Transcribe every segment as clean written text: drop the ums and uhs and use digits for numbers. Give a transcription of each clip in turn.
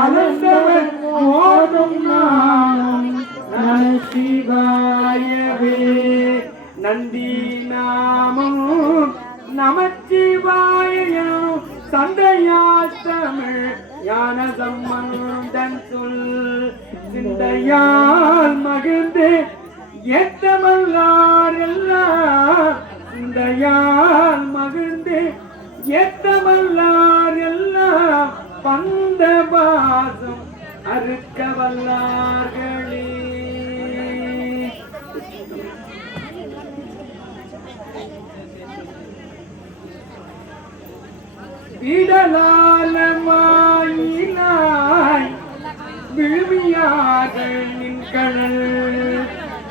அலந்தவர் ஓடும் நாமம் நம சிவாயவே. நந்தி நாமம் நமச்சிவாயம் சந்தையால் தமிழ் ஞான சம்பந்தன் சொல் சிந்தையால் மகிழ்ந்து ஏத்தமல்லார் எல்லாம் சிந்தையால் மகிழ்ந்து ஏத்தமல்லார் எல்லாம் பந்த பாசம் அறுக்க வல்லார்களே. விடலாலமாயினாய் விழுமியாக நின்கணல்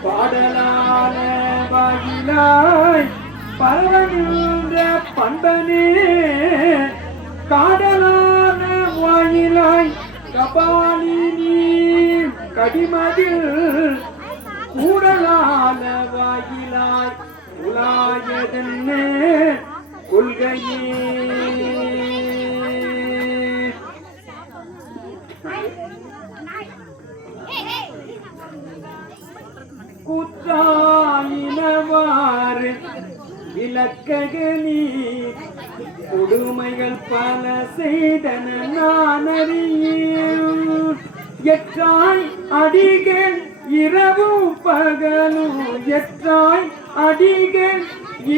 பாடலால வாயிலாய் பரவகின்ற பண்பனே காடலான வாயிலாய் கபாலினி கடிமதில் கூடலான வாயிலாய் உலாயதென்னே கொள்கையே. கூற்றாயினவாறு விளக்ககனி கொடுமைகள் பல செய்தன நான் அறியேன். எற்றாய் அடிகள் இரவும் பகலும் எற்றாய் அடிகள்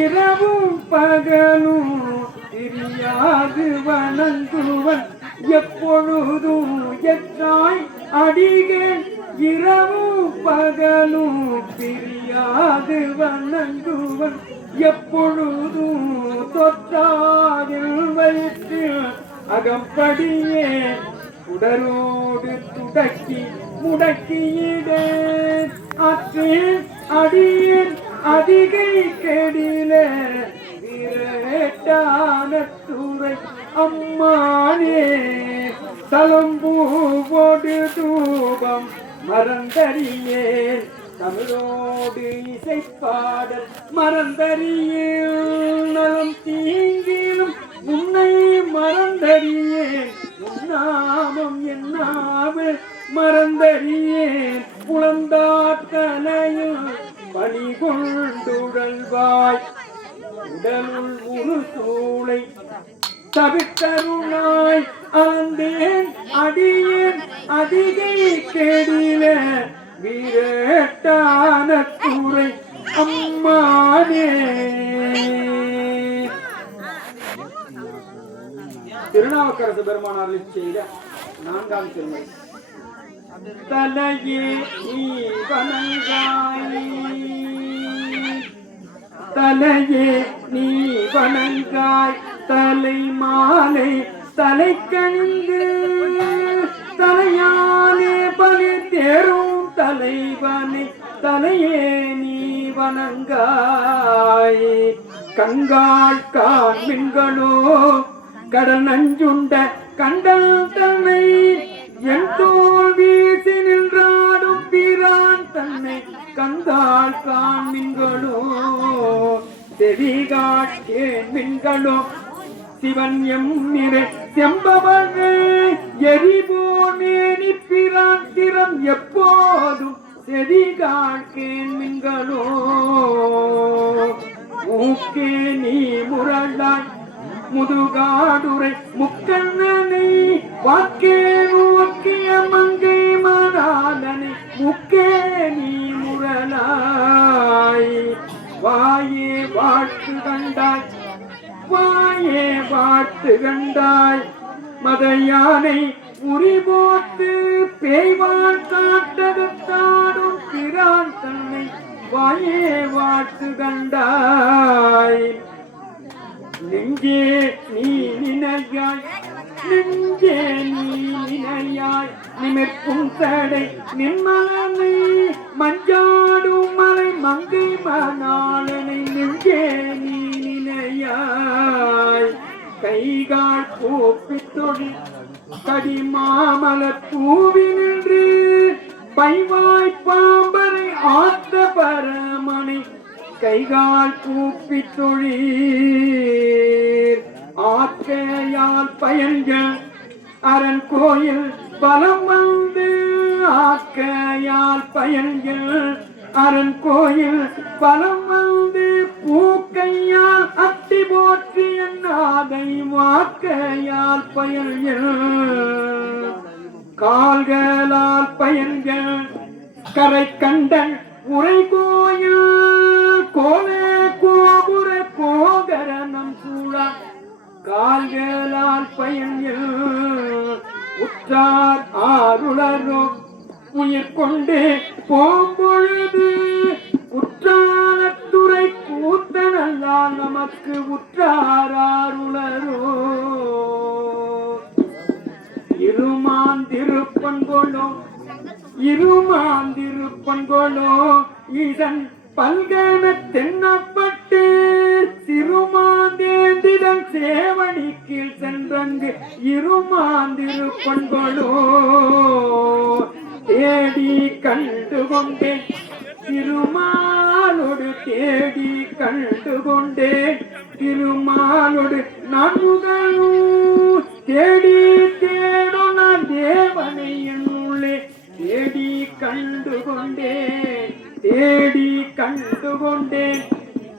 இரவும் பகலும் தெரியாது வணங்குவன் எப்பொழுதும். எற்றாய் அடிகள் இரவும் பகலும் தெரியாது வணங்குவன் எப்பொழுதும். தொற்றாதில் வைத்து அகம்படியே உடலோடு துடக்கி முடக்கியிட அற்றில் அடியில் அதிகை கெடில விரட்டான துறை அம்மானே. தலம்பூவோடு தூபம் மறந்தறியே தமிழோடு இசைப்பாடல் மறந்தறியே. நலம் தீங்கிலும் உன்னை மறந்தறியேன் உன்னாமம் என்னாமல் மறந்தறியேன். புலந்தாட்டனையும் பணி கொண்டுழல்வாய் உடலுள் ஒரு சூளை தவிர்த்தருளாய் அளந்தேன் அடியேன் அதிகை கெடில வீரட்டான துறை அம்மானே. திருநாவுக்கரசு பெருமானாரில் செய்த 4ஆம் திருமுறை. தலையே நீ வணங்காய் தலையே நீ வணங்காய் தலை மாலை தலை கணிந்து தலையாலே பலி தேரும் தலைவனை தலையே நீ வணங்காய். கங்காள் காண்மின்களோ கடல் நஞ்சுண்ட கண்டல் தன்னை என் தோல் வீசி நின்றாடும் பிரான் தன்னை கங்காள் காண்மின்களோ செவிகாட்கேன் மின்களோ சிவன் எம்மிரை செம்பவனே எரிபோனேனி பிரான் திறம் எப்போதும் செவிகாட்கேன் மின்களோ. மூக்கே நீ முரளாய் முதுகாடுரை முக்கண்ணனை வாக்கே நோக்கிய மங்கை மணாலனை முக்கே நீ முரளாய். வாயே வாழ்த்து கண்டாய் வாயே வாழ்த்து கண்டாய் மத யானை உரி போட்டு பேய்வான் காட்டகத்தாடும் பிரான் தன்னை வாயே வாழ்த்து கண்டாய். நெஞ்சே நீ நினையாய் நெஞ்சே நீ நினையாய் நிமிர்க்கும் தடை நின்மலனை மஞ்சாடும் மலை மங்கை மணாலனை நெஞ்சே நீ நினையாய். கைகால் கூப்பி தொழில் கடிமாமலர் பூவி நின்று பைவாய் பாம்பரை ஆத்த பரமனை கைகால் கூப்பி தொழீர் ஆற்றையால் பயன்கள் அரண் கோயில் பலம் வந்து ஆக்கையால் பயன்கள் அரண் கோயில் பலம் வந்து பூக்கையால் அத்தி போற்றி என்னாதை வாக்கையால் பயன்கள் கால்களால் பயன்கள் கரை கண்டன் உரை கோயில் கோலே கோபுர கோகரணம் சூழா கால்களால் பயன்கள் உற்றார் ஆருளரோ உயிர் கொண்டு போம்பொழுது உற்றாலத்துறை கூத்தனல்லால் நமக்கு உற்றார் ஆருளரோ இருமாந்திருப்பன்கொளோ இதன் பல்கன தென்னப்பட்டு சிறுமாந்தேந்திரன் சேவடி கீழ் சென்றங்கு இருமாந்திருப்பன்கொளோ தேடி கண்டு கொண்டேன் திருமாலோடு தேடி கண்டு கொண்டேன் திருமாலோடு நான் முதலும் தேடி தேடும் நான் தேவனை என்னுள்ளே தேடி கண்டு கொண்டேன் தேடி கண்டு கொண்டேன்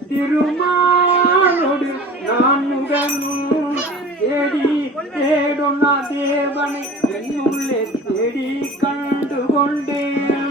திருமாலோடு நான் முதலும் தேடி தேடும் நான் தேவனை என்னுள்ளே தேடி கண்டு கொண்டேன்